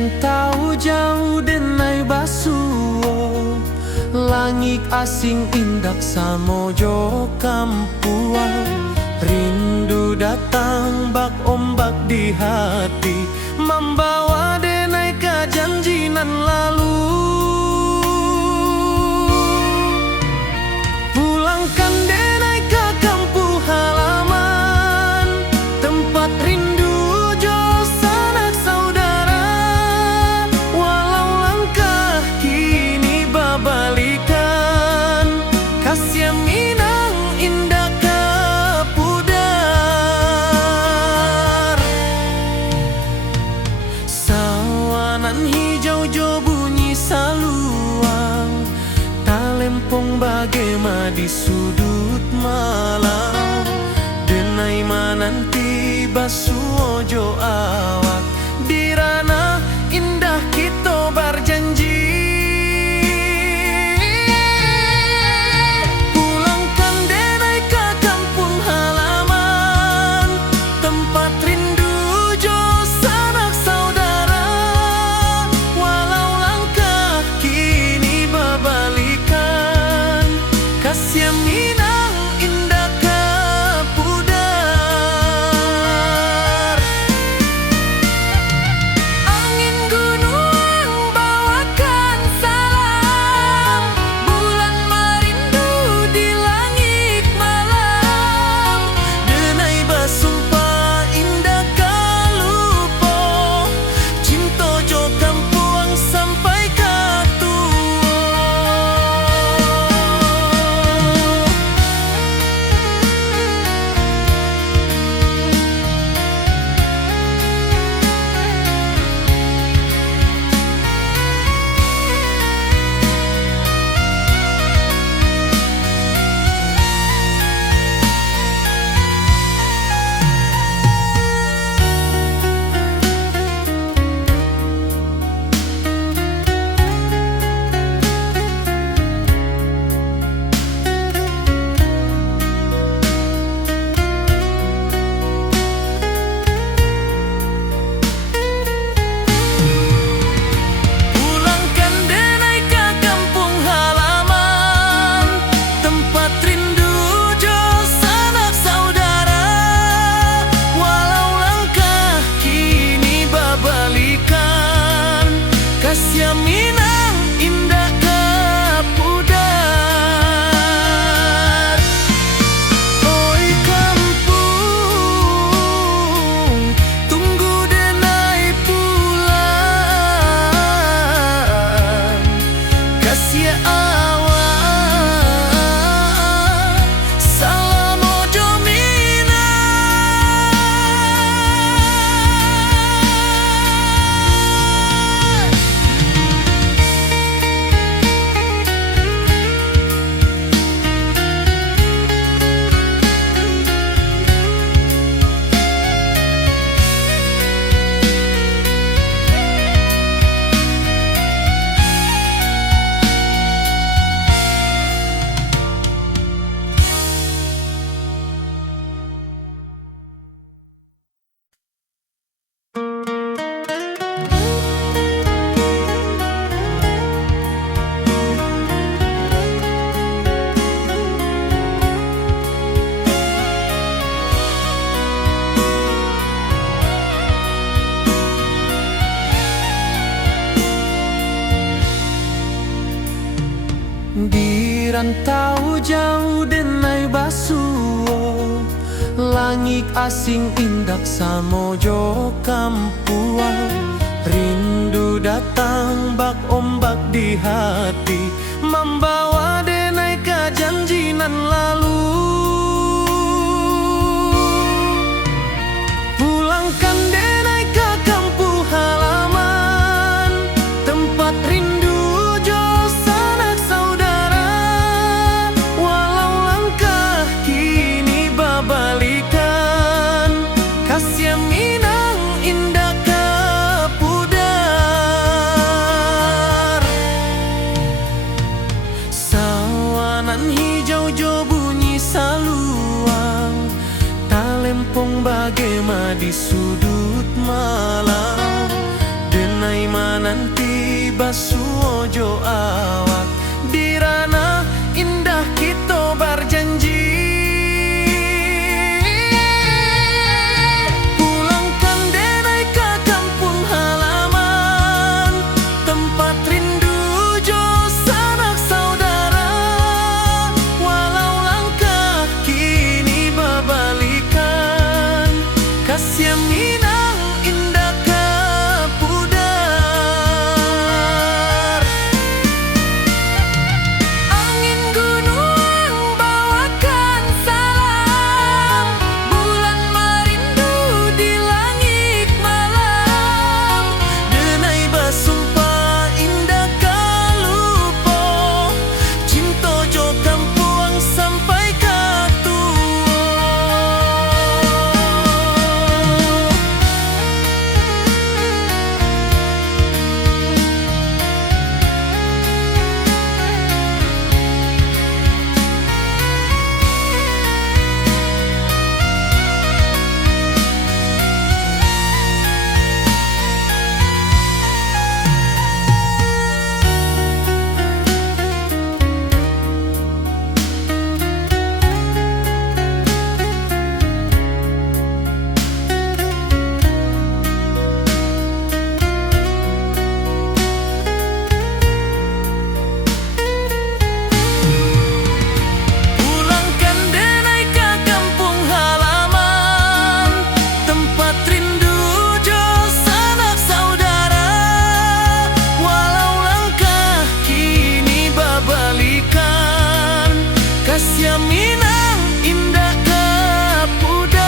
rantau jauh denai basuo, langit asing indak samojo kampuan. Rindu datang bak ombak di hati, membawa denai kejanjian lalu. Pulangkan denai ke kampung halaman, tempat rindu jo sanak saudara. Walau langkah kini babalikan, kasih minang indah kepudar. Sawanan hijau jo bunyi saluang, talempong bagema di sudut malam. Denai mananti basuo jo awak, di ranah indah kita berjanji. Pulangkan denai ke kampung halaman, tempat rindu jo sanak saudara. Walau langkah kini babalikan, kasih minang indah kepudar. Angin gunung bawakan salam, bulan merindu di langit malam. Denai basumpah indah kalupo, cinta jo kampuang sampai katua. Pulangkan denai ke kampung halaman, tempat rindu jo sanak saudara. Walau langkah kini babalikan, kasih minang indah kepudar. Oi kampung, tunggu denai pulang. Kasih awak, salam ojo minang. Di rantau jauh denai basuo, langit asing indak samojo kampuan. Rindu datang bak ombak di hati, membawa denai kejanjian lalu. Pulangkan denai ke kampung halaman, tempat rindu jo sanak saudara. Walau langkah kini babalikan, kasih minang indah kepudar. Sawanan hijau jo bunyi saluang, talempong bagema di sudut malam. Denai denai mananti basuojo awak dirana indah kita berjanji. Pulangkan denai ke kampung halaman, tempat rindu jo sanak saudara. Walau langkah kini babalikan, kasih Minang indah ke pudar. Angin gunung bawakan salam, bulan merindu di langit malam. Denai basumpah indah kalupo, cinta jo kampung sampai ke kasih Minang indah ke pudar.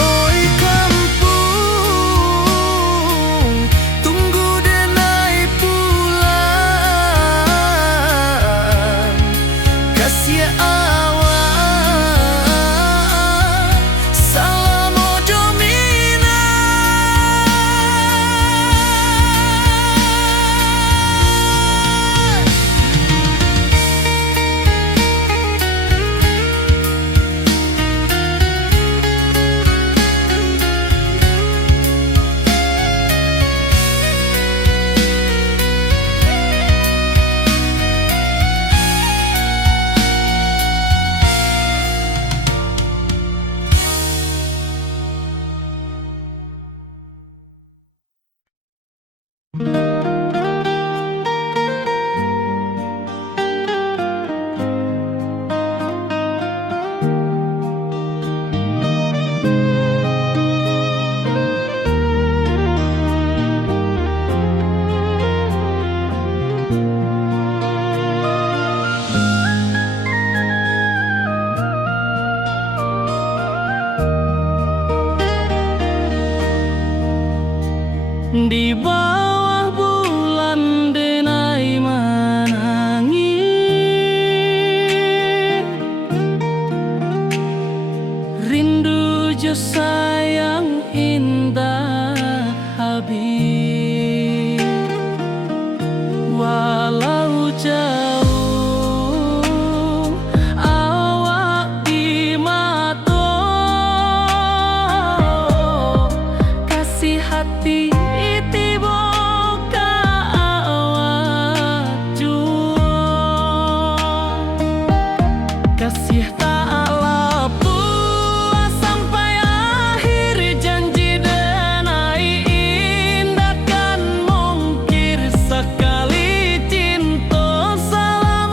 Oi kampung, tunggu denai pulang. Kasih awak salam ojo di bawah bulan denai menangis, rindu jo sayang indah habis. Walau jauh awak di mata, kasih hati kasih tak lepas sampai akhir, janji denai indah kan mungkir sekali cinta. Salam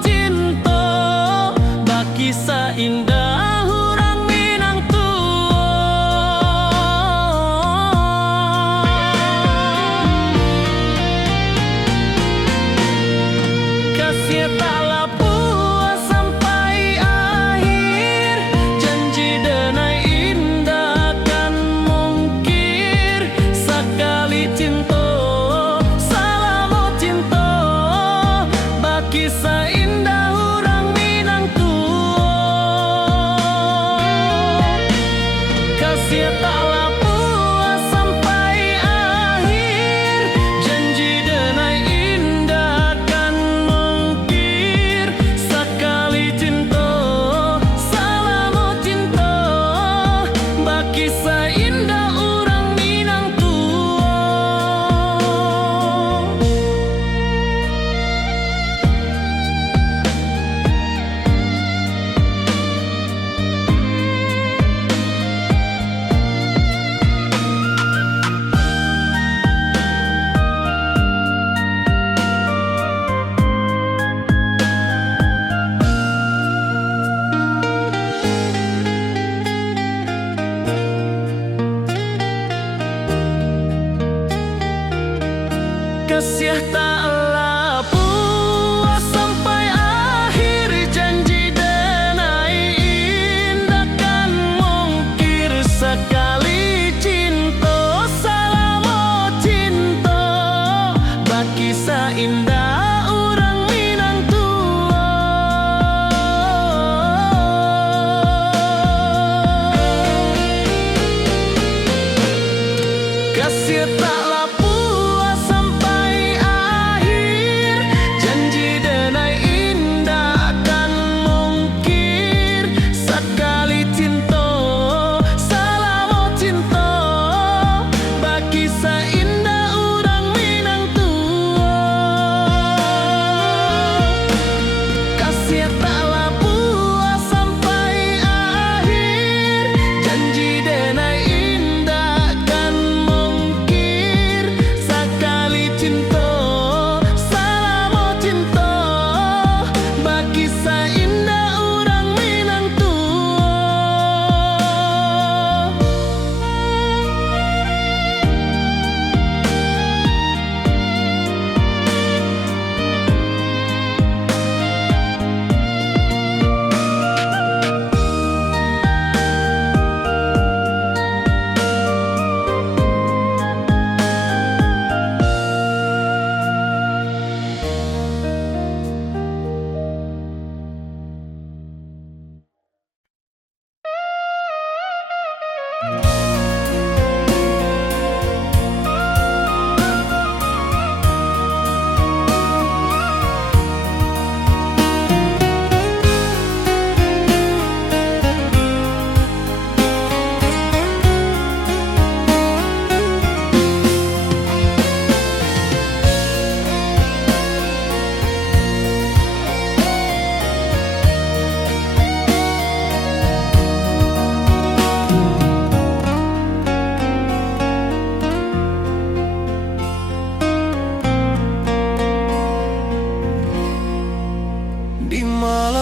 cinta baki seindah hurang Minang tua. Kasih tak kisah indah orang Minang tua. Kasih taklah puas sampai akhir, janji denai indah kan mungkir sekali cinta. Salam cinta bak kisah indah orang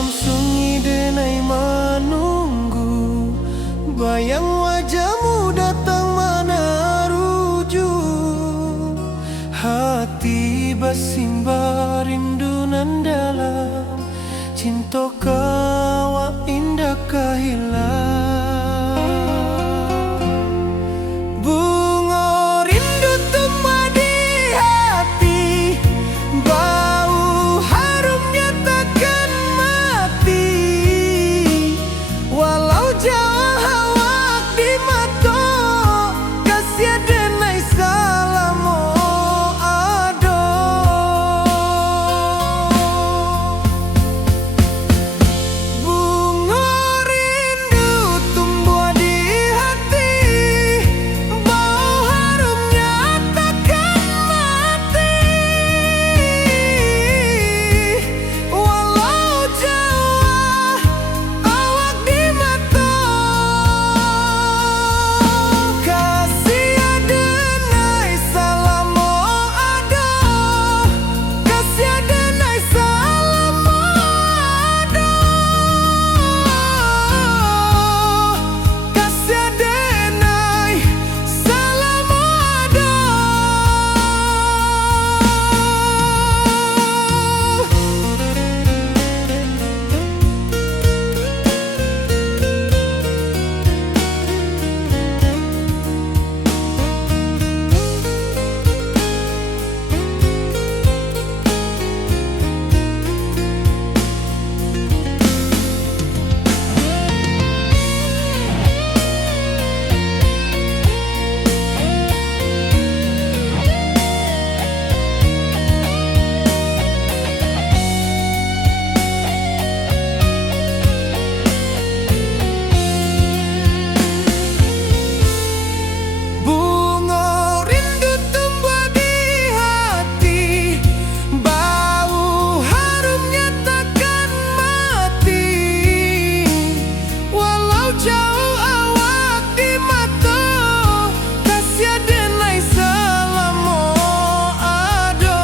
malam sunyi denai menunggu, bayang wajahmu datang mana ruju. Hati bersimbar rindu nan dalam, cinta kawa indah kehilang. Bunga rindu tumbuh di hati, bau harumnya takkan mati. Walau jauh awak di mata, kasih denai salamo ado. Bunga rindu tumbuh di hati, bau harumnya takkan mati. Walau jauh awak di mata, kasih denai salamo ado, kasih denai salamo ado, kasih denai salamo ado. Bunga rindu tumbuh di hati, bau harumnya takkan mati. Walau jauh awak di mata, kasih denai salamo ado.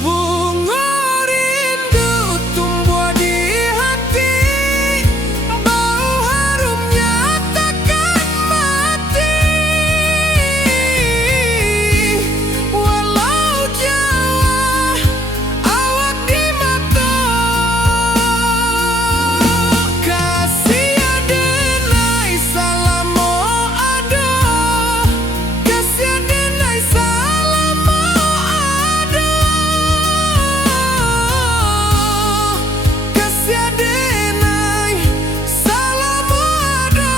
Bunga rindu tumbuh di hati, bau harumnya takkan mati. Walau jauh awak di mata, kasih denai salamo ado, kasih denai salamo ado, kasih denai salamo ado.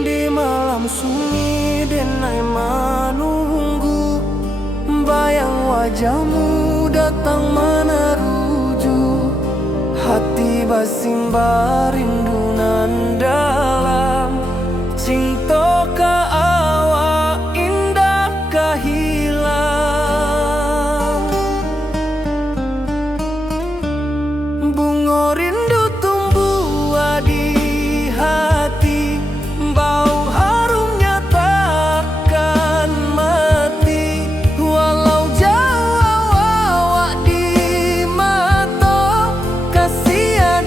Di malam sunyi denai menunggu, bayang wajahmu datang mana ruju. Hati bersimbar rindu nan dalam, cinta ka awak indah kehilang. Bunga rindu tumbuh di hati, bau harumnya takkan mati. Walau jauh awak di mata, kasih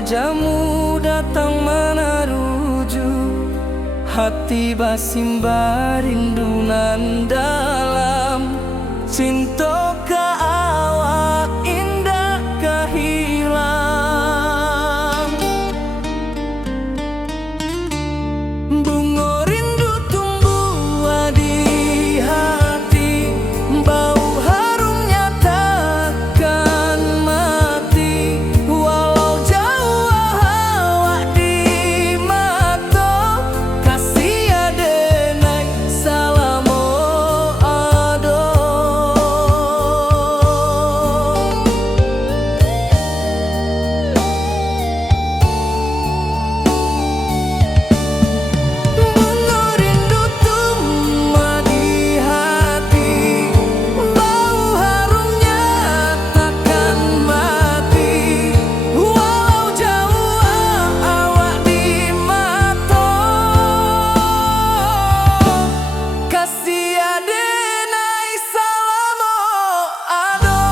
wajahmu datang menaruju, hati basimba rindu nan dalam. Cinta ka awak indah kahilang. Bunga rindu tumbuh di hati, bau harumnya takkan mati. Walau jauh awak di mata, kasih adenai salamo ado. Bunga rindu tumbuh di hati, bau harumnya takkan mati. Walau jauh awak di mata, kasih adenai salamo ado.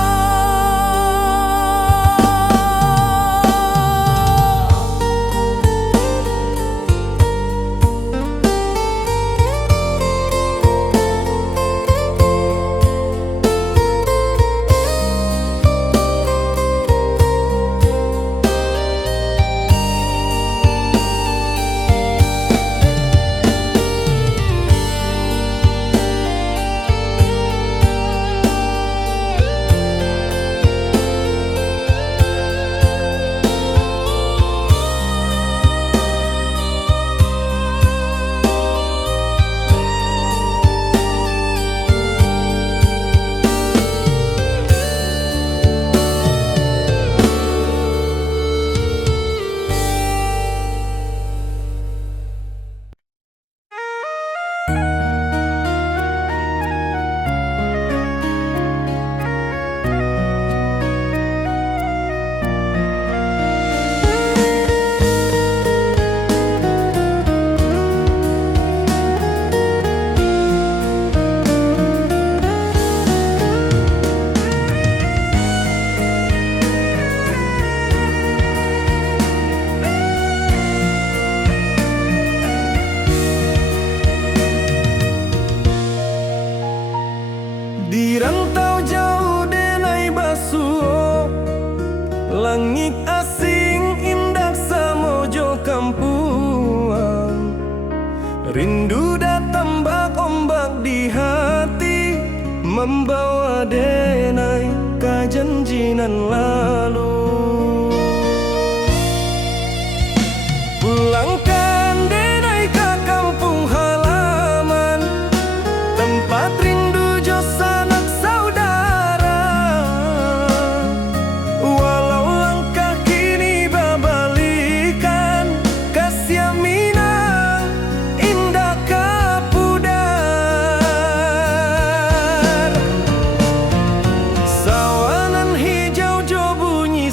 Di rantau jauh denai basuh, langit asing indah samojo kampuang. Rindu datang bak ombak di hati, membawa denai ka janjinan lalu. Pulangkan denai ka kampung halaman, tempat rindu jo sanak saudara. Walau langkah kini babalikan, kasih Minang indah kapudar. Sawangan hijau jo bunyi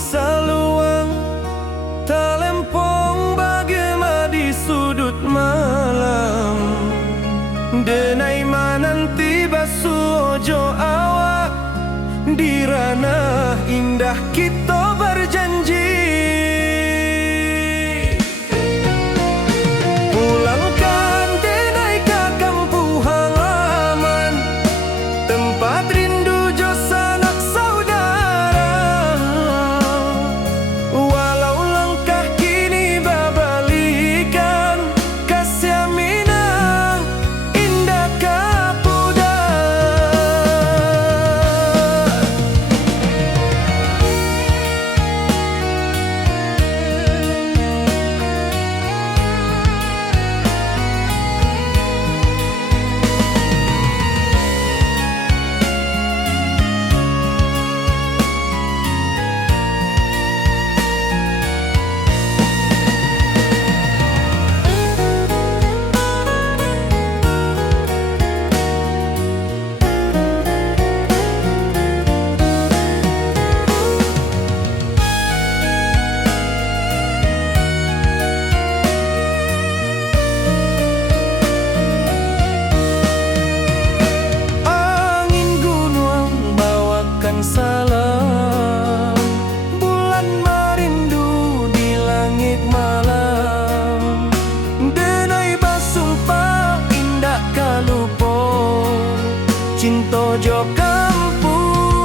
pojok kampung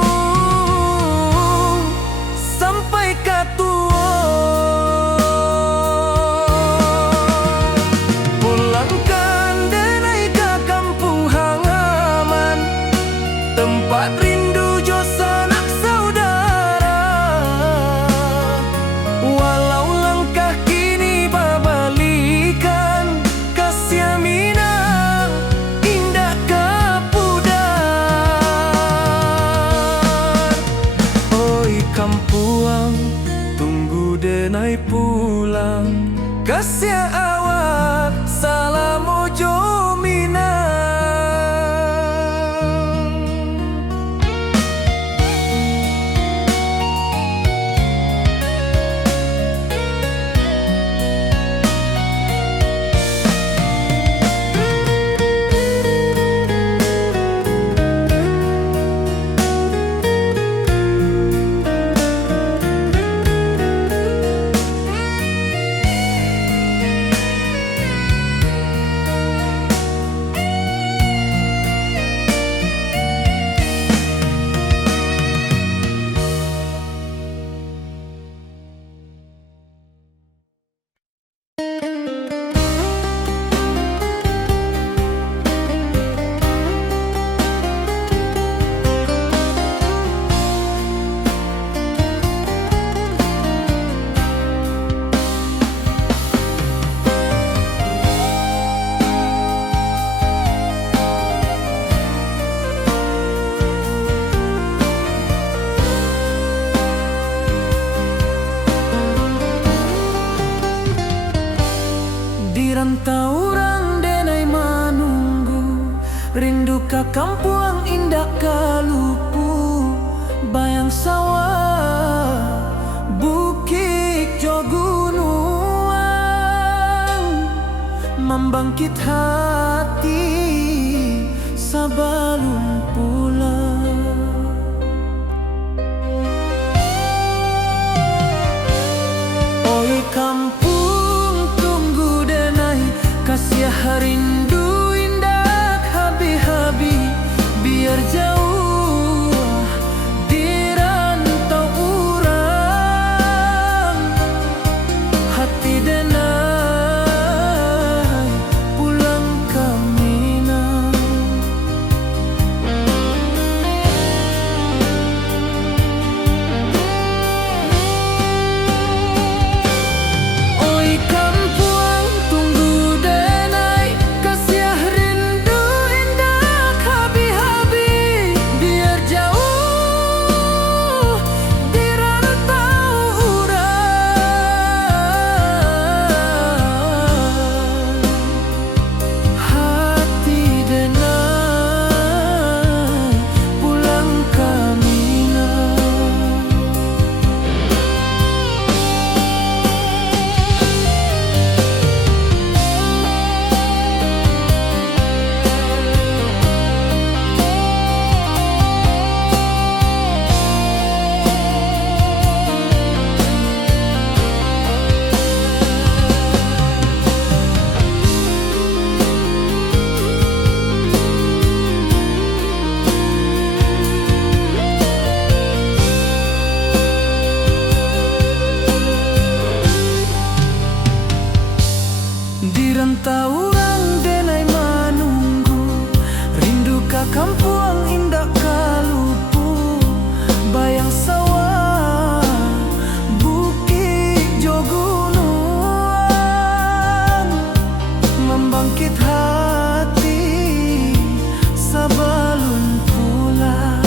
sampai katuo. Pulangkan denai ke kampung halaman, tempat rindu jo sanak saudara. Walau langkah kini babalikan, kasih Minang indah kepudar. Oi kampuang, tunggu denai pulang, kasih awak salam ojo Minang. Di rantau orang denai manunggu, rindu ka kampuang indah kalupu. Bayang sawah, bukit jo gunungan, membangkit hati sabalun pulang. Oi kampung, tunggu denai, kasih rindu indah habi-habi. Biar jauh di rantau urang, hati denai pulang ke Minang. Oi kampuang, tunggu denai, kasih rindu indah habi-habi. Biar jauh di rantau urang, hati denai pulang ke Minang. Di rantau orang denai manunggu, rindu ka kampuang indah kalupu. Bayang sawah, bukit jo gunungan, membangkit hati sabalun pulang.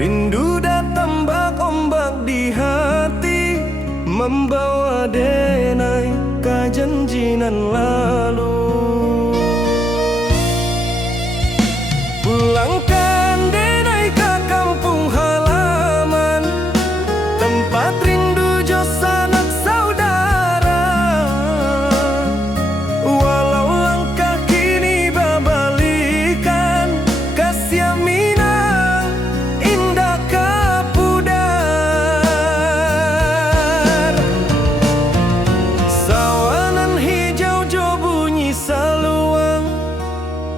Rindu datang ombak di hati, membawa denai ke janjinan lalu. Pulangkan denai ke kampung halaman, tempat rindu jo sanak saudara. Walau langkah kini babalikan, kasih Minang indah kapudar. Sawanan hijau jo bunyi saluang,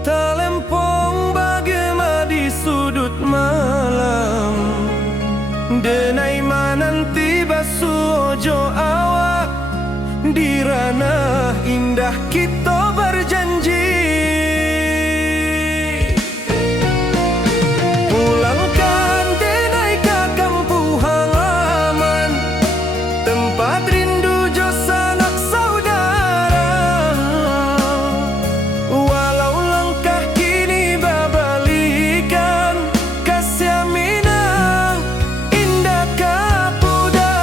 talempong bagema di sudut malam. Denai mananti basuh ojo awak, di ranah indah kita berjanji. Pulangkan denai ke kampung halaman, tempat rindu jo sanak saudara. Walau langkah kini babalikan, kasih Minang indah kapudar.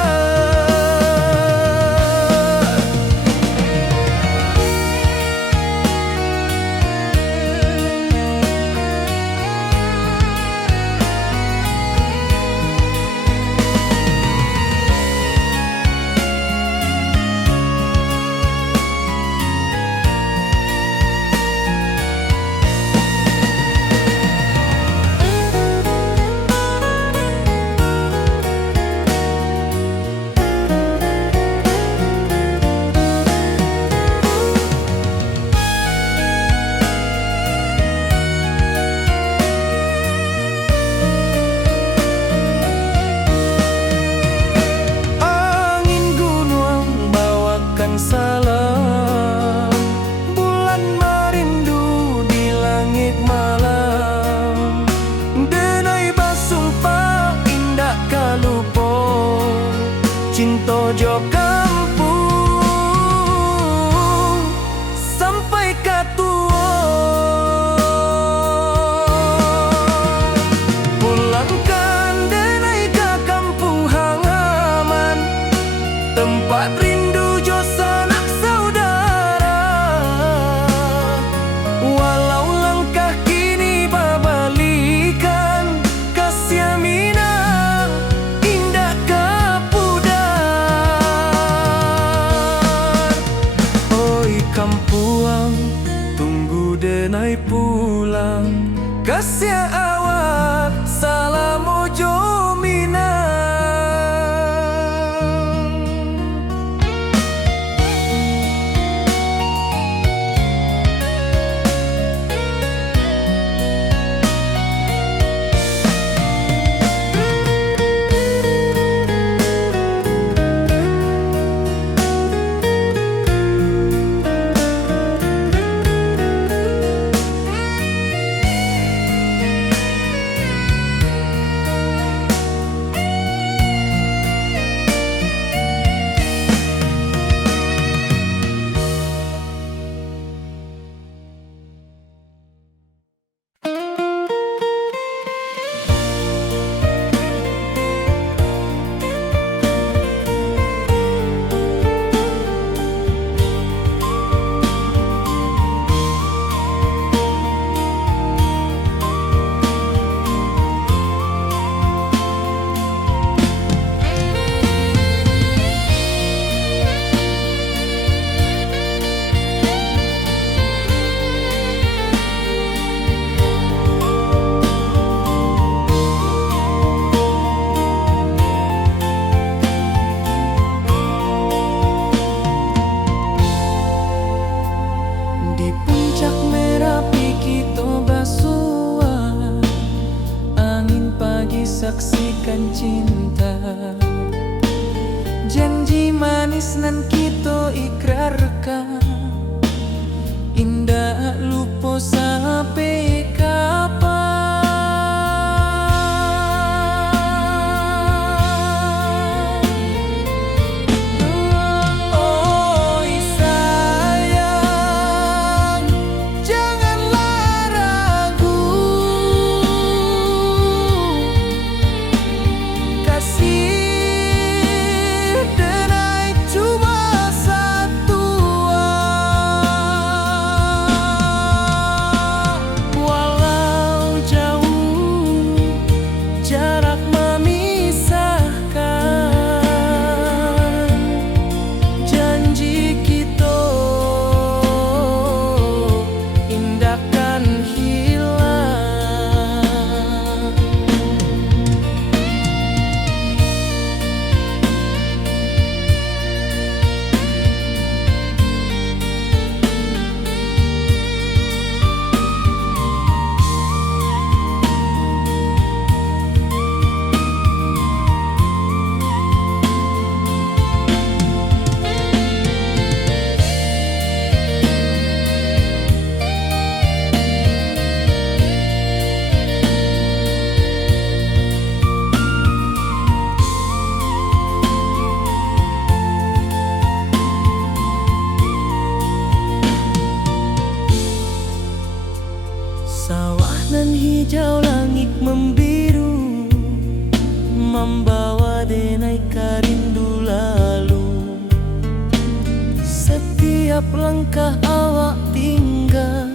Angin gunung bawakan salam, bulan merindu di langit malam. Denai basumpah indah kalupo, cinta jo kampung sampai katua. Pulangkan denai ke kampung halaman, tempat rindu jo sanak saudara. Walau langkah kini babalikan, kasih Minang indah kapudar. Oi kampuang, tunggu denai pulang, kasih awak salam ojo Minang. Saksikan cinta, janji manis nan kita ikrarkan, indah lupa sampai kapan. Oi sayang, janganlah ragu, membawa denai rindu lalu. Setiap langkah awak tinggal,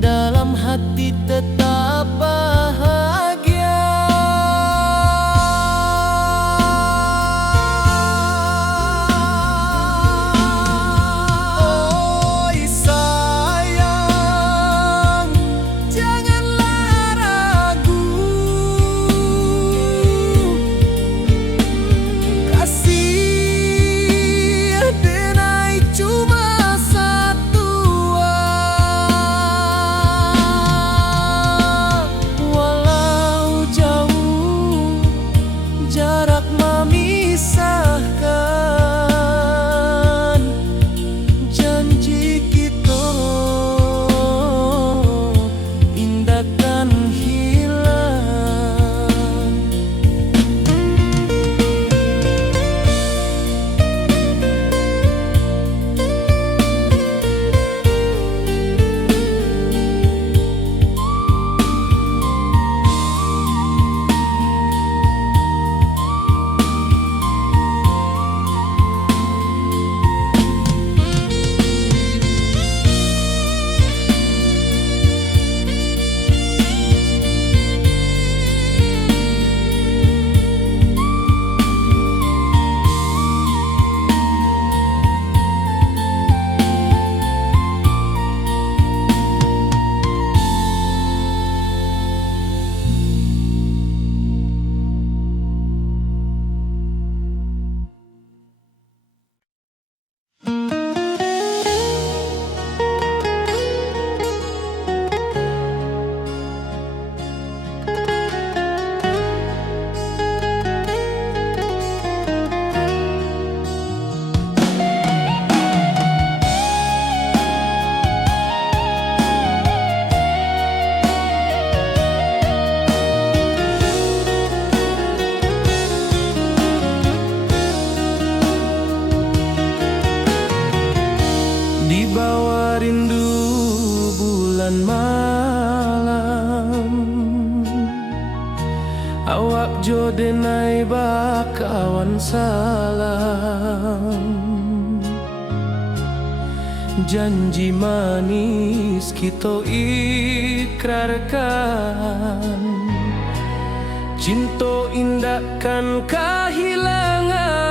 dalam hati tetap bahagia. Oi sayang, janganlah ragu, kasih denai cuma satu. Walau jauh jarak memisahkan, janji kita indahkan hilang. Di bawah rindu bulan malam, awak jo denai bakawan salam. Janji manis kita ikrarkan, cinta indahkan kehilangan.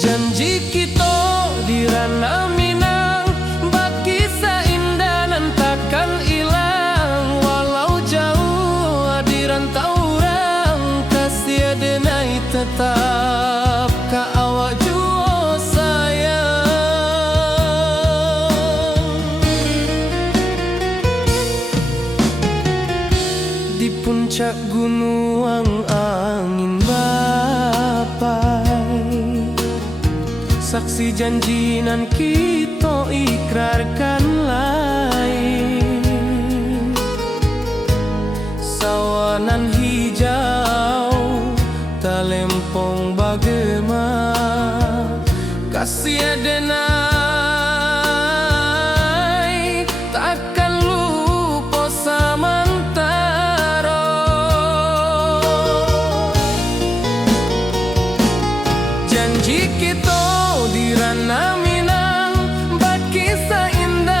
Janji kita di ranah Minang, bakisah indah nan takkan hilang. Walau jauh di rantau orang, kasih denai tetap ka awak jua sayang. Di puncak gunung angin bapai, saksi janji nan kita ikrarkan lain. Sawanan hijau talempong bagema, kasih denai takkan lupa samantara. Janji kita di ranah Minang, bakisah indah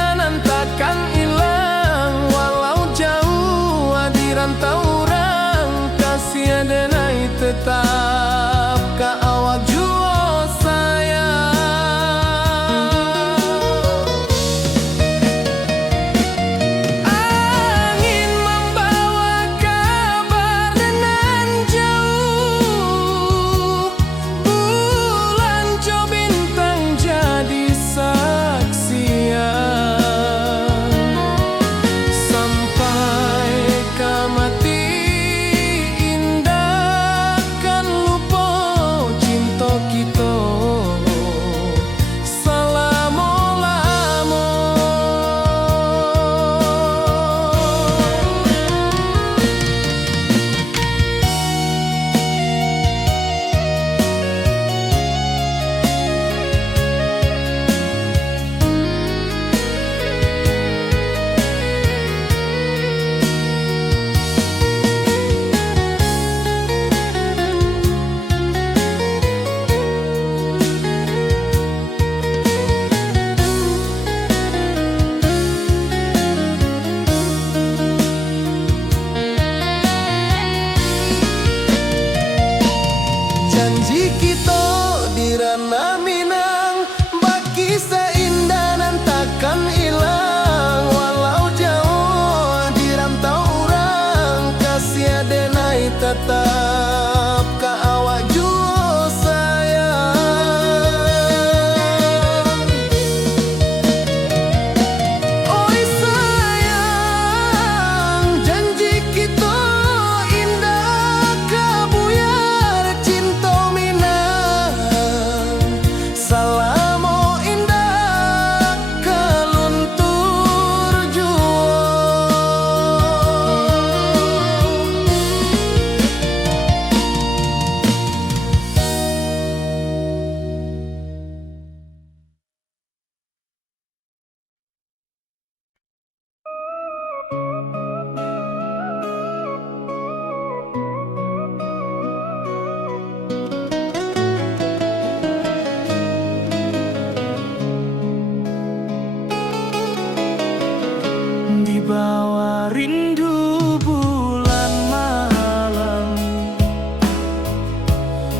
wibawa rindu bulan malam.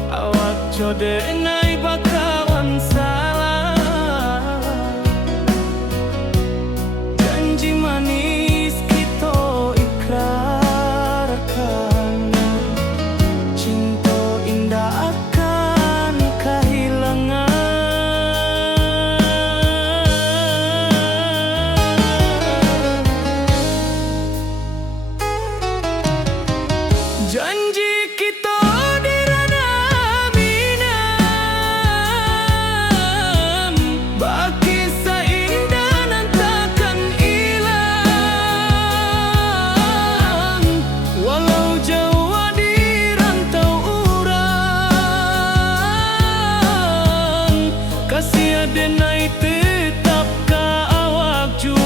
Awak jodenai bakawan salah, janji manis kita ikrarkan, cinta indah akan kehilangan. Janji kita di ranah minam, baki seindah nan takkan hilang. Walau jauh di rantau urang, kasih adenai tetap ka awak jua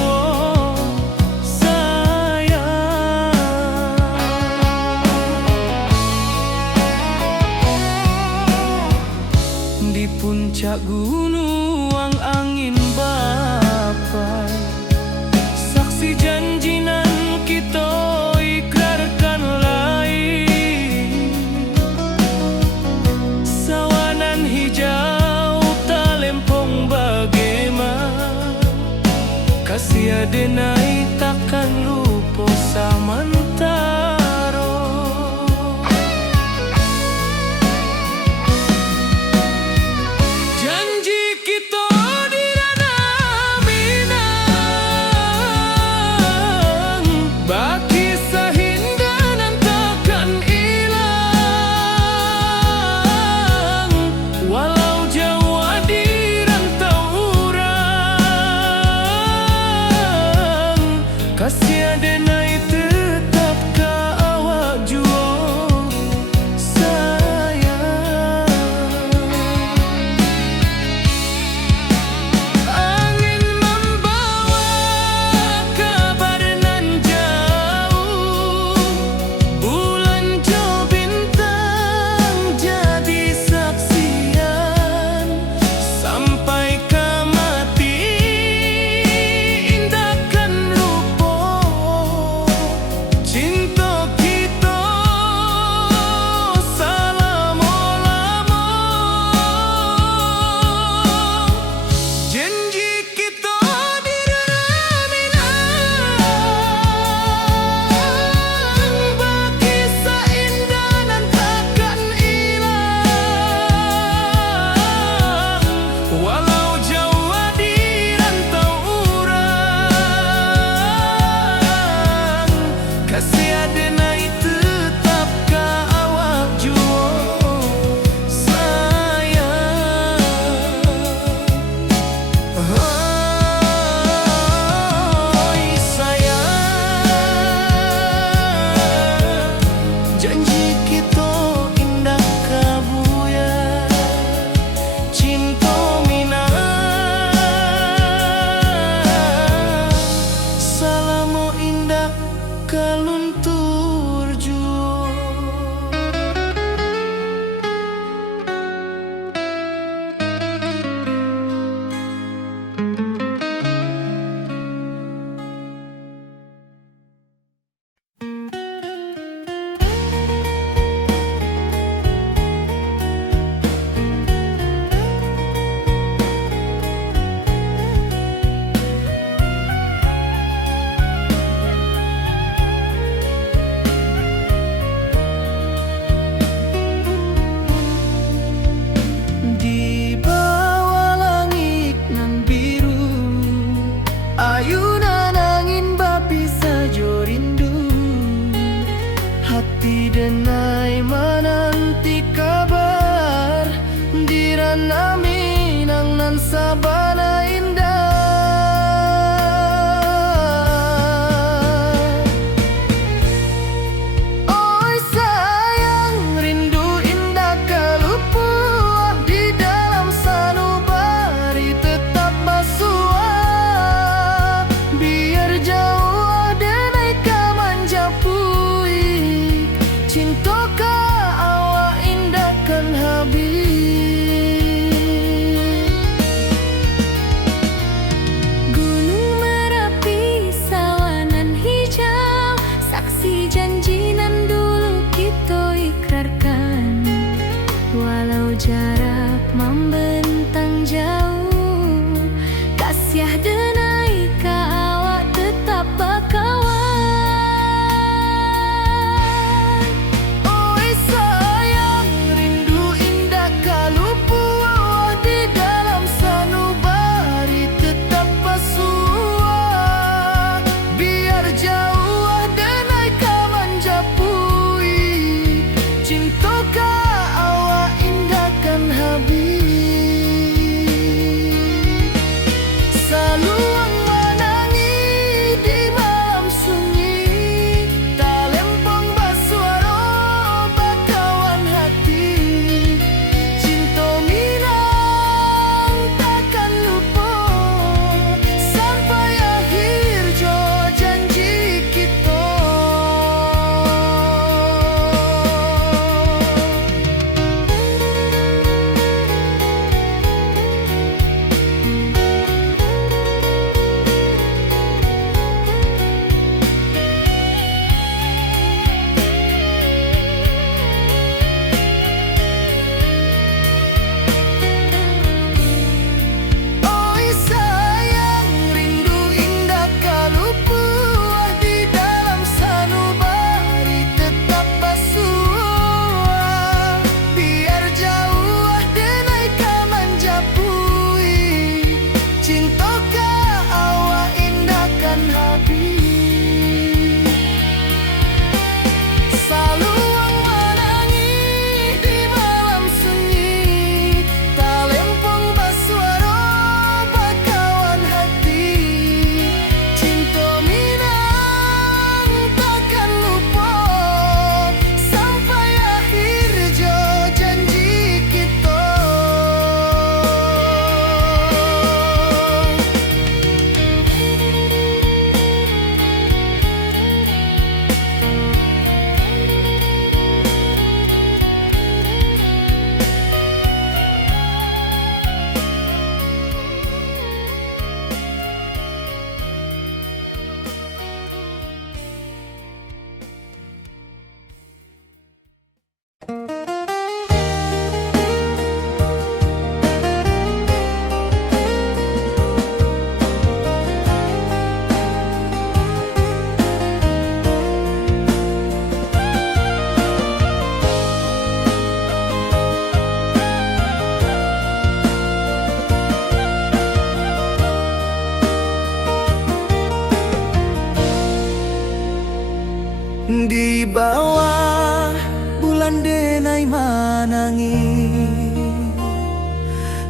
di puncak gunung angin bapai. Saksi janji nan kita ikrarkan lain, sawanan hijau talempong bagaimana, kasih adenai takkan lupa samantara. Janji kita di ranah minang, baki sahinda nan takkan hilang. Walau jauh di rantau urang, kasih adenai tetap ka awak jua sayang. Angin membawa kabar nan jauh, bulan jo bintang jadi saksian. Sampai ke mati indahkan lupa Di bawah bulan denai manangi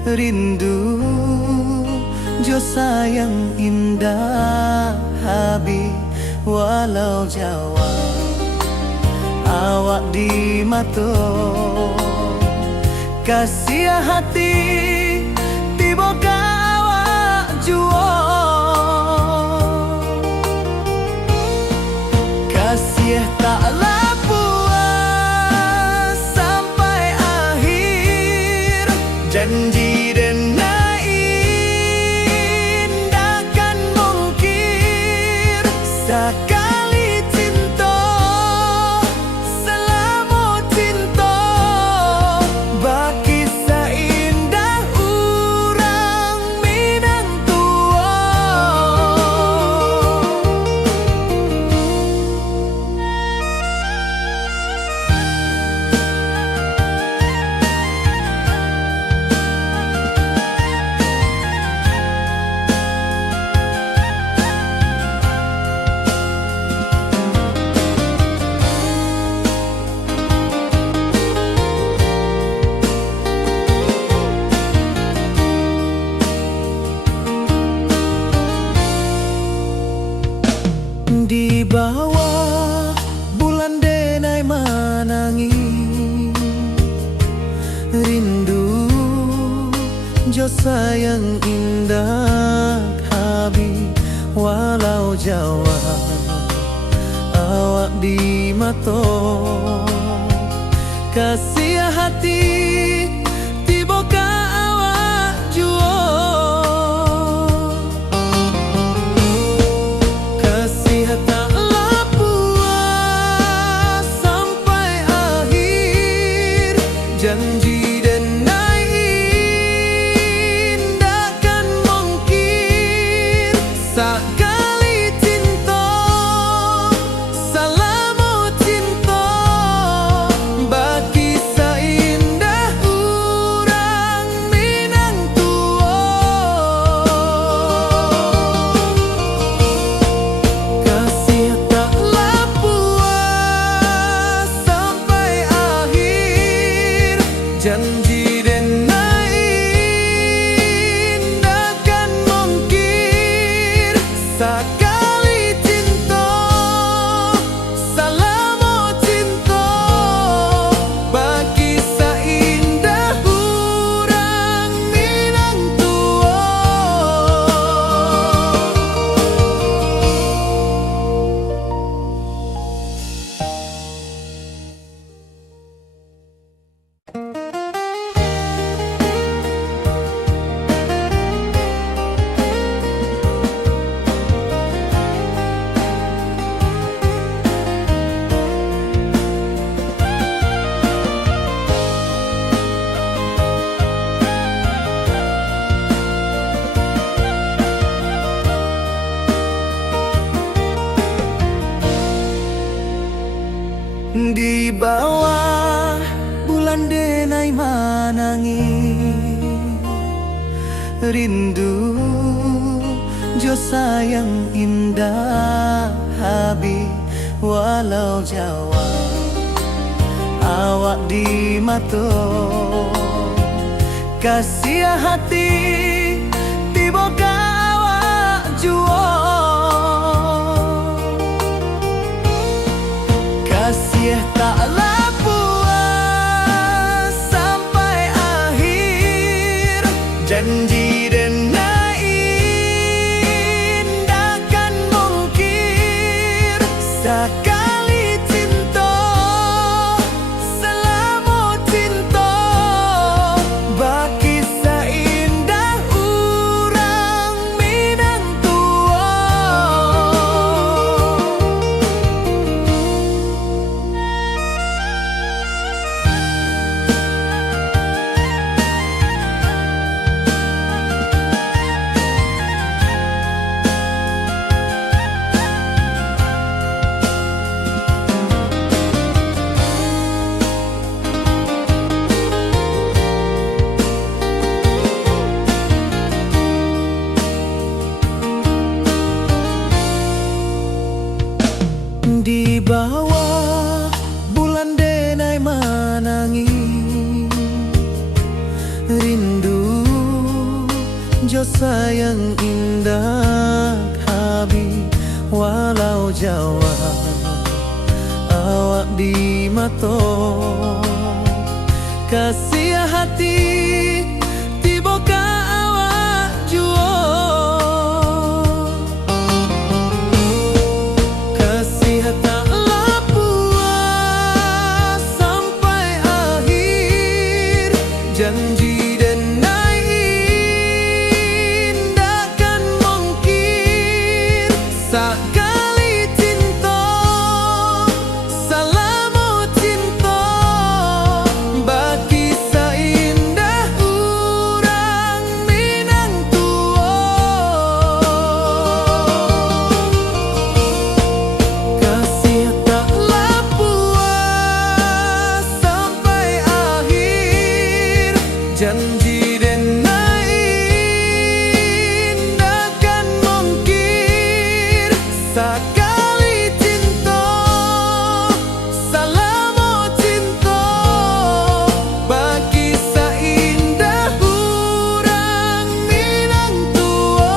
rindu jo sayang indah habi walau Jawa awak di mato kasih hati tiba awak juo kasih taklah puas sampai akhir janji denai indakan mungkir sekali cinta selama cinta baki seindah urang Minang tua. Di bawah bulan denai manangi rindu jo sayang indah habi walau Jawa awak di mato kasih hati tiba ka awak juo taklah puas sampai akhir janji denai indakan mungkir sekali cinta selama cinta baki seindah urang Minang tua kasih taklah puas sampai akhir janji denai indakan mungkir sekali cinta selama cinta baki seindah urang Minang tua. Di bawah bulan denai manangi rindu jo sayang indah habi walau Jawa awak di mato kasih hati tiba ka awak juo kasih taklah puas sampai akhir janji denai indakan mungkir sekali cinta selama cinta baki seindah urang Minang tua. Di bawah sayang indah habi walau Jawa awak di mato kasih hati tiboka awak juo kasih tak puas sampai akhir janji sekali cinta salamu cinta bagi seindah urang Minang tua kasih taklah puas sampai akhir janji sekali cinta salamu cinta bagi seindah urang Minang tua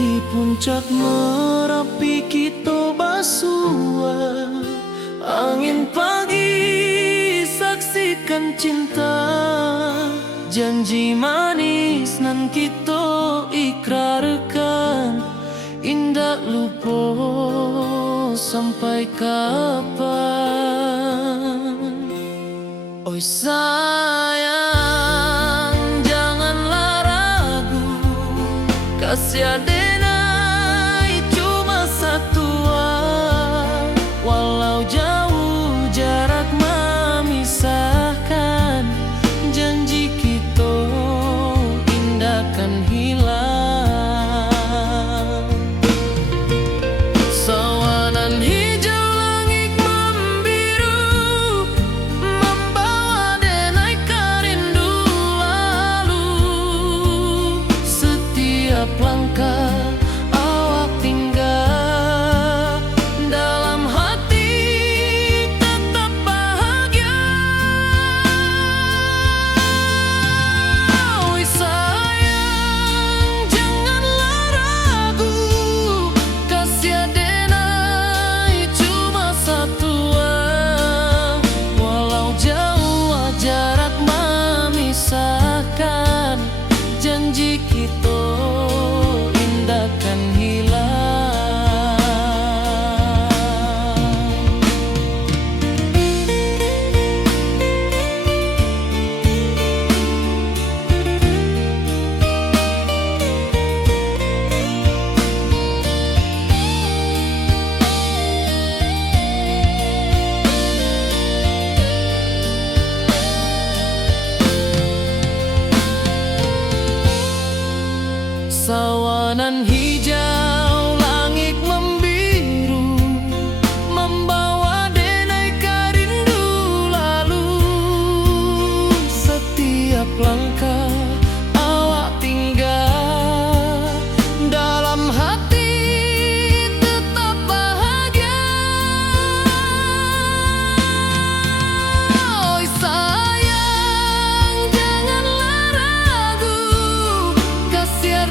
di puncak Merapi kita basua angin pagi saksikan cinta janji manis nan kita ikrarkan indah lupa sampai kapan oi sayang janganlah ragu kasih cuma satu walau jauh jarak memisahkan janji kita indahkan hilang sawanan hijau langit membiru membawa denai karindu lalu setiap langkah janji kita indahkan hilang sawanan hijau langit membiru membawa denai karindu lalu setiap langkah awak tinggal dalam hati tetap bahagia oi sayang janganlah ragu kasih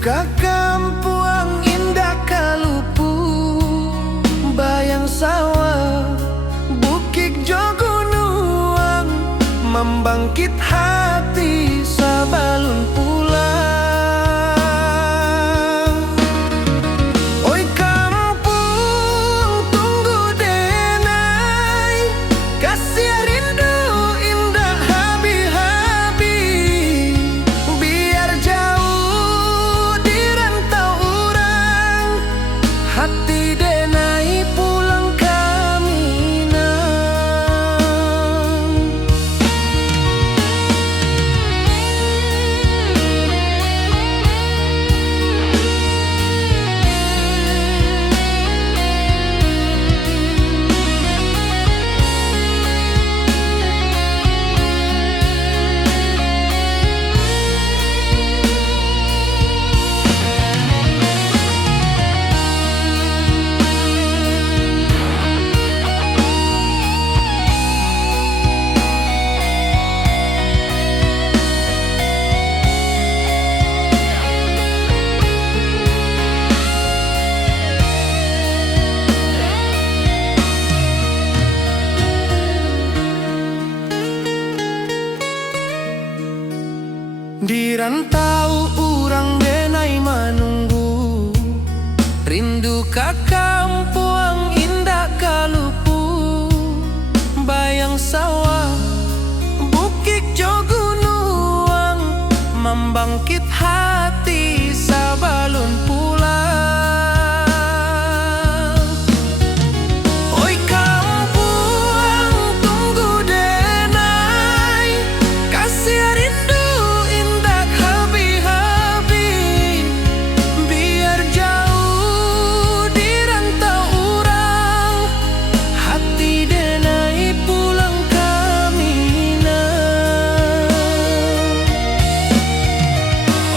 ka kampuang indah kalupu, bayang sawah bukit jogunuang, membangkit hati sabalun pulang. Oi kampung tunggu denai, kasih rindu indah habi-habi, biar jauh di rantau orang, hati denai pulang kaminang. Di rantau urang denai manunggu, rindu ka kampuang indah kalupu, bayang sawah bukit jogunuang, membangkit hati sabalun pulang. Oi kampuang tunggu denai, kasih rindu indah habi-habi, biar jauh di rantau urang, hati denai pulang kaminang.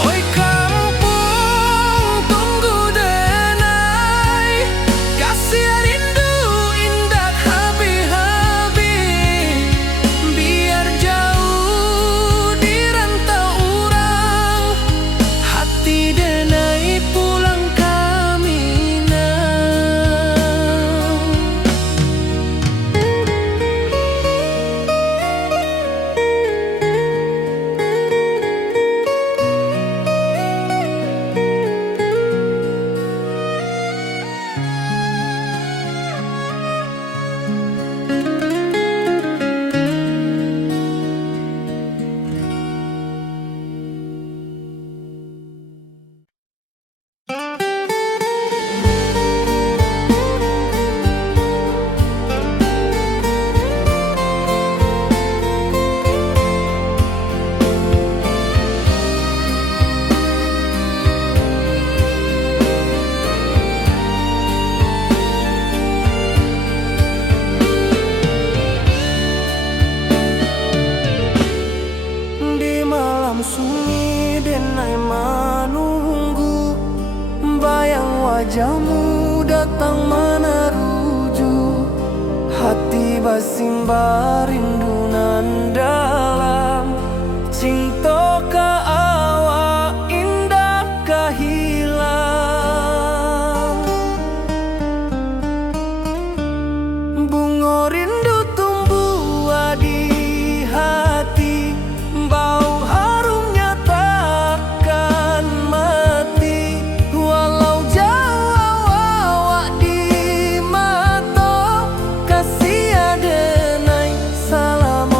Oi kampung tunggu denai, kasih rindu indah habi-habi, biar jauh di rantau urang, hati denai pulang kaminang. Di malam sunyi denai menunggu, bayang wajahmu datang meneruju, hati basimba rindu nan dalam, cinta ka awak indah ka hilang. Bunga rindu tumbuh di hati, bau harumnya takkan mati, walau jauh awak di mata, kasih denai salam.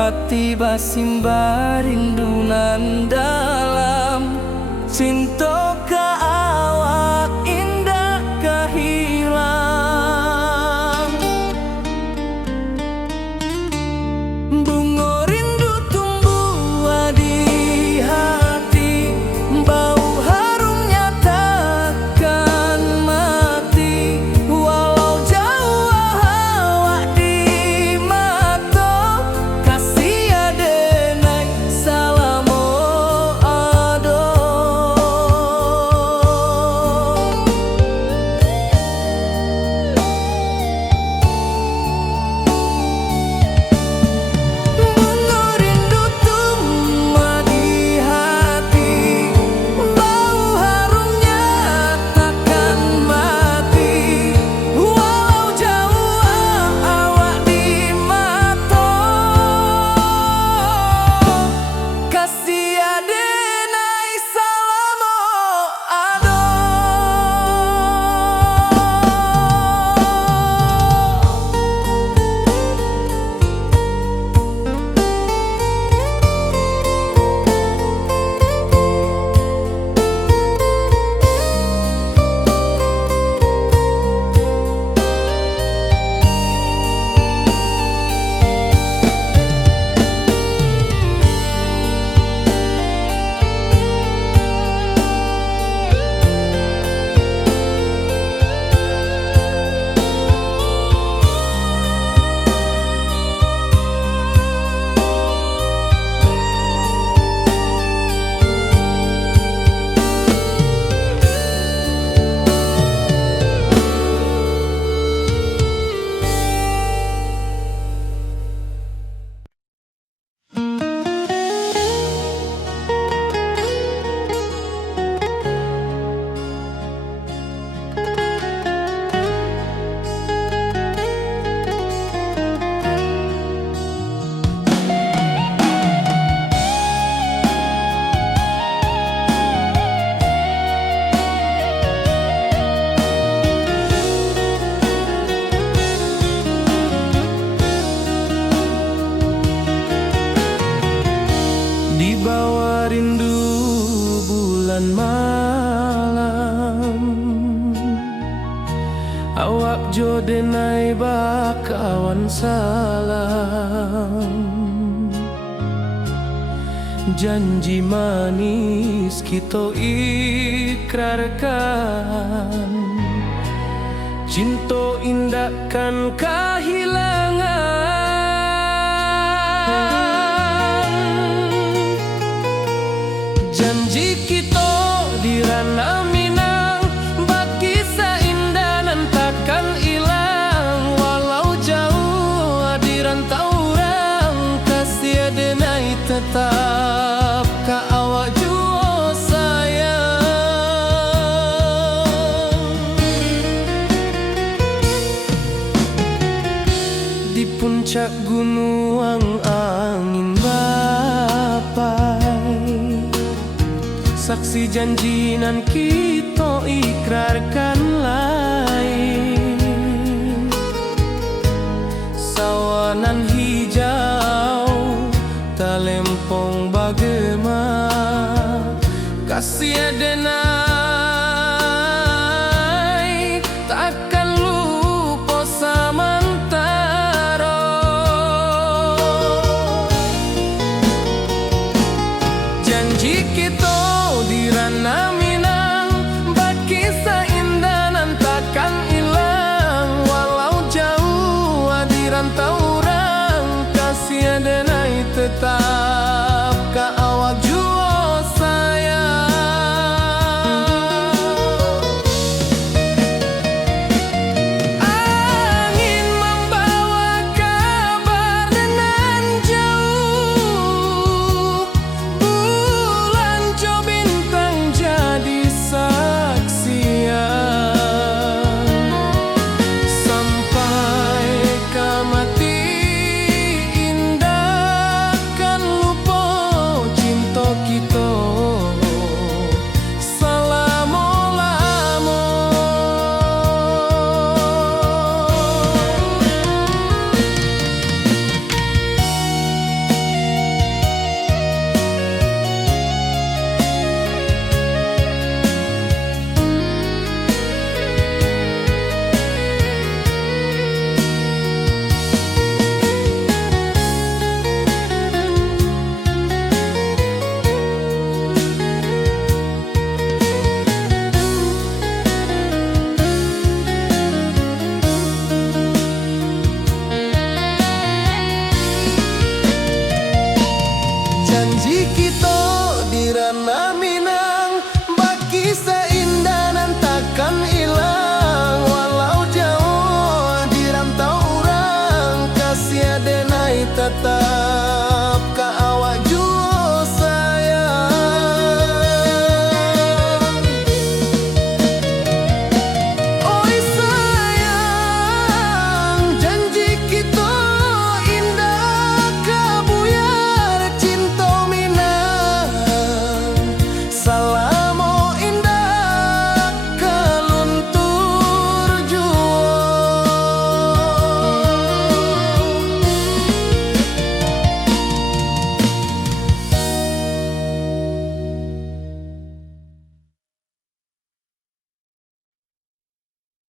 hati basimba rindunan dalam cinta ka awak indah kahilang. Bunga rindu tumbuh di hati, bau harumnya takkan mati. Walau jauh awak di mata, kasih adenai salamo ado. Bunga rindu tumbuh di hati, bau harumnya takkan mati. Walau jauh awak di mata, kasih adenai salamo ado. Di bawah rindu bulan malam, awak jodenai bakawan salam. Janji manis kita ikrarkan, cinta indahkan kehilangan. Janji kita di ranah Minang, bakisah indah nan takkan hilang. Walau jauh di rantau orang, kasih adenai tetap ka awak jua sayang. Di puncak gunung angin bapai, saksi janji nan kita ikrarkan lain. Sawanan hijau talempong bagema, kasih adenai takkan lupa samantara. Janji kita di ranah Minang, bakisah indah nan takkan hilang. Walau jauh di rantau orang, kasih adenai tetap ka awak jua sayang. Angin membawa kabar nan jauh, bulan jo bintang jadi janji kita